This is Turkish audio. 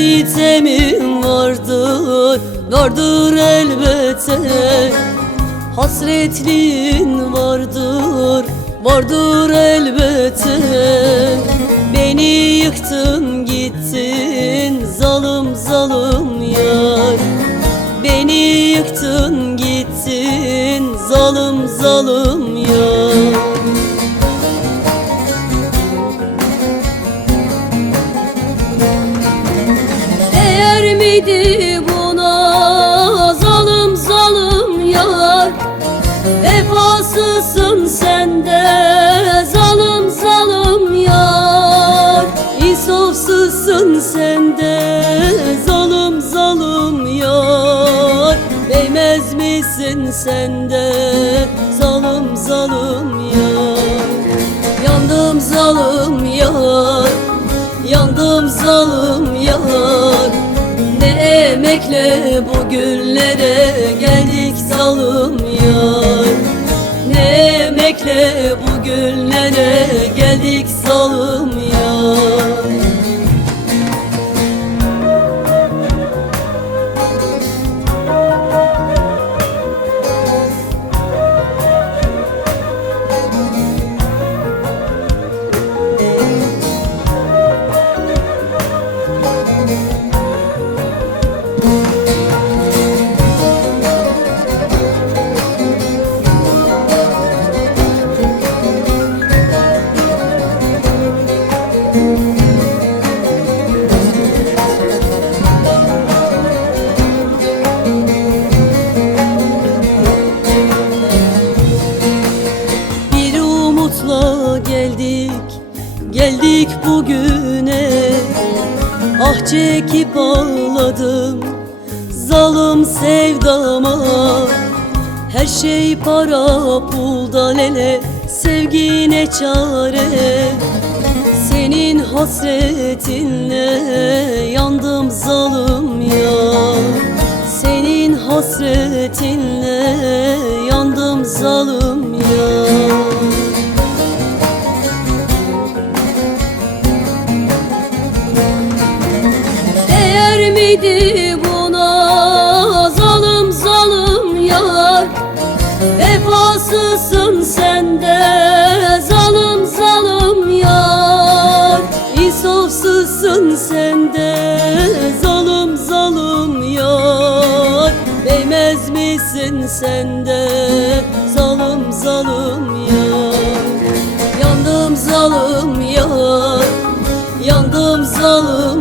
sitemim vardır, vardır elbette. Hasretliğin vardır, vardır elbette. Beni yıktın gittin zalim zalim yar. Beni yıktın gittin zalim zalim yar. Değer miydi buna zalim zalim yar? Vefasızsın sen de zalim zalim yar. İnsafsızsın sen de zalim zalim yar. Değmez misin sen de zalim zalim yar? Yandım zalim yar, yandım zalim yar. Ne emekle bu günlere geldik zalim yar. Ne emekle bu günlere geldik zalim yar. Bir umutla geldik, geldik bugüne. Ah çekip ağladım zalim sevdama. Her şey para pulda lele, sevgine çare. Senin hasretinle yandım zalim yar. Senin hasretinle yandım zalim yar. Değer miydi buna zalim zalim yar? Vefasızsın sen de zalim zalim yar. İnsafsızsın sen de zalim zalim yar. Değmez misin sen de zalim zalim yar? Yandım zalim yar, yandım zalim